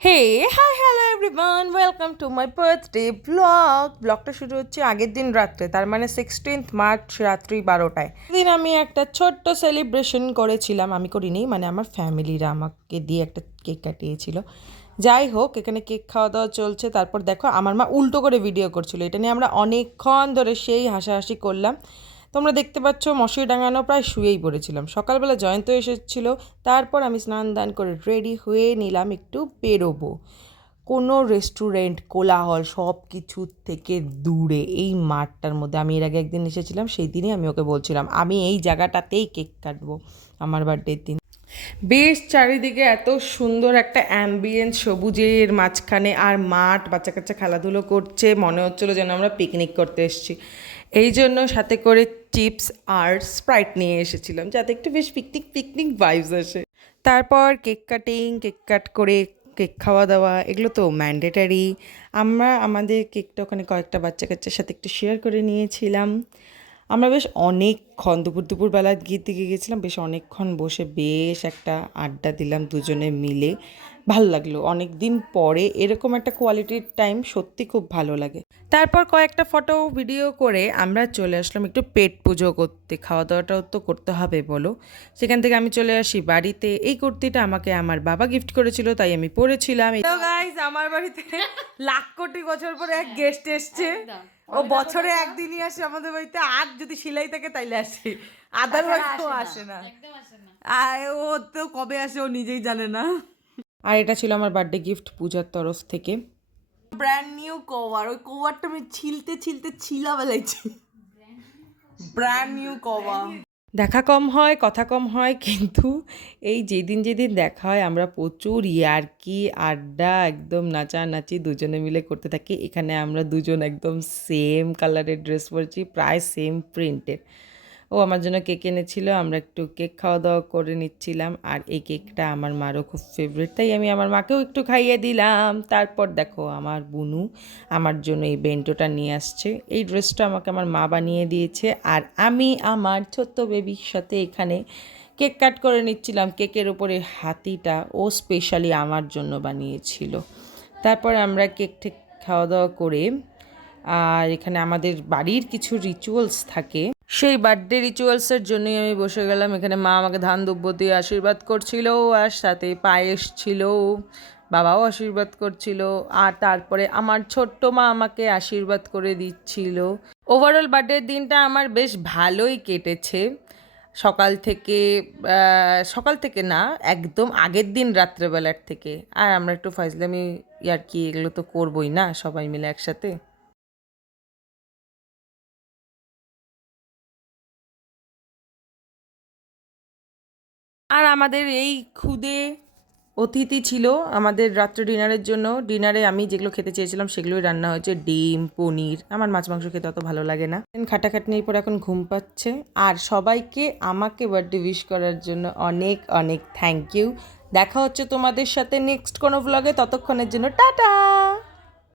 Hey hi hello everyone, welcome to my birthday ব্লগটা শুরু হচ্ছে আগের দিন রাত্রে, তার মানে 16 মার্চ রাত্রি 12টায়। দিন আমি একটা ছোট্ট সেলিব্রেশন করেছিলাম। আমি করিনি, মানে আমার ফ্যামিলিরা আমাকে দিয়ে একটা কেক কাটিয়েছিল। যাই হোক, এখানে কেক খাওয়া দাওয়া চলছে। তারপর দেখো আমার মা উল্টো করে ভিডিও করছিল। এটা নিয়ে আমরা অনেকক্ষণ ধরে সেই হাসাহাসি করলাম। তোমরা দেখতে পাচ্ছ মশারি ডাঙানো, প্রায় শুয়েই পড়েছিলাম। সকালবেলা জয়ন্ত এসেছিল। তারপর আমি স্নান দান করে রেডি হয়ে নিলাম, একটু বেরোবো। কোনো রেস্টুরেন্ট, কোলাহল সব কিছু থেকে দূরে এই মাঠটার মধ্যে। আমি এর আগে একদিন এসেছিলাম, সেই দিনই আমি ওকে বলছিলাম আমি এই জায়গাটাতেই কেক কাটবো আমার বার্থডের দিন। বেশ চারিদিকে এত সুন্দর একটা অ্যাম্বিয়েন্স, সবুজের মাঝখানে আর মাঠ, বাচ্চা কাচ্চা খেলাধুলো করছে, মনে হচ্ছিলো যেন আমরা পিকনিক করতে এসেছি। এই জন্য সাথে করে চিপস আর স্প্রাইট নিয়ে এসেছিলাম, যাতে একটু বেশ পিকনিক পিকনিক ভাইবস আসে। তারপর কেক কাট করে কেক খাওয়া দাওয়া, এগুলো তো ম্যান্ডেটারি। আমরা আমাদের কেকটা ওখানে কয়েকটা বাচ্চা কাচ্চার সাথে একটু শেয়ার করে নিয়েছিলাম। আমরা বেশ অনেকক্ষণ দুপুরবেলা দিকে গেছিলাম, বেশ অনেকক্ষণ বসে বেশ একটা আড্ডা দিলাম দুজনে মিলে। ভালো লাগলো, অনেক দিন পরে এরকম একটা কোয়ালিটির টাইম সত্যি খুব ভালো লাগে। তারপর কয়েকটা ফটো ভিডিও করে আমরা চলে আসলাম একটু পেট পুজো করতে। খাওয়া দাওয়াটাও তো করতে হবে বলো। সেখান থেকে আমি চলে আসি বাড়িতে। এই কুর্তিটা আমাকে আমার বাবা গিফট করেছিল, তাই আমি পরেছিলাম। গাইস, আমার বাড়িতে লাখ কোটি বছর পরে এক গেস্ট এসছে। ও বছরে একদিনই আসে আমাদের বাড়িতে, আর যদি সেলাই থাকে তাইলে আসে, আদারওয়াইজ তো আসে না। আর ও তো কবে আসে ও নিজেই জানে না। আর এটা ছিল আমার বার্থডে গিফট পূজার তরফ থেকে। ব্র্যান্ড নিউ কভার, ওই কভারটা আমি ছিলতে ছিলা বেলাইছি। Brand new cover. দেখা কম হয়, কথা কম হয়, কিন্তু এই যেদিন দেখা হয় আমরা প্রচুর ইয়ার্কি আড্ডা, একদম নাচানাচি দুজনে মিলে করতে থাকি। এখানে আমরা দুজন একদম সেম কালারের ড্রেস পরেছি, প্রায় সেম প্রিন্টের। ও আমার জন্য কেক এনেছিল, আমরা একটু কেক খাওয়া দাওয়া করে নিচ্ছিলাম। আর এই কেকটা আমার মারও খুব ফেভারিট, তাই আমি আমার মাকেও একটু খাইয়ে দিলাম। তারপর দেখো আমার বুনু আমার জন্য এই বেন্টোটা নিয়ে আসছে। এই ড্রেসটা আমাকে আমার মা বানিয়ে দিয়েছে, আর আমি আমার ছোট্ট বেবির সাথে এখানে কেক কাট করে নিচ্ছিলাম। কেকের উপরে হাতিটা ও স্পেশালি আমার জন্য বানিয়েছিল। তারপর আমরা কেক খাওয়া দাওয়া করে, আর এখানে আমাদের বাড়ির কিছু রিচুয়ালস থাকে, সেই বার্থডে রিচুয়ালসের জন্যই আমি বসে গেলাম। এখানে মা আমাকে ধান দুব্য দিয়ে আশীর্বাদ করছিল, আর সাথে পায়েস ছিল, বাবাও আশীর্বাদ করছিল, আর তারপরে আমার ছোট্ট মা আমাকে আশীর্বাদ করে দিচ্ছিল। ওভারঅল বার্থডের দিনটা আমার বেশ ভালোই কেটেছে। সকাল থেকে না, একদম আগের দিন রাত্রেবেলার থেকে। আর আমরা একটু ফাজলামি ইয়ার্কি এগুলো তো করবোই না সবাই মিলে একসাথে। আর আমাদের এই ক্ষুদে অতিথি ছিল আমাদের রাত্রে ডিনারের জন্য। ডিনারে আমি যেগুলো খেতে চেয়েছিলাম সেগুলোই রান্না হয়েছে, ডিম, পনির। আমার মাছ মাংস খেতে অত ভালো লাগে না। খাটাখাটনির পর এখন ঘুম পাচ্ছে। আর সবাইকে আমাকে বার্থডে উইশ করার জন্য অনেক অনেক থ্যাংক ইউ। দেখা হচ্ছে তোমাদের সাথে নেক্সট কোনো ব্লগে, ততক্ষণের জন্য টাটা।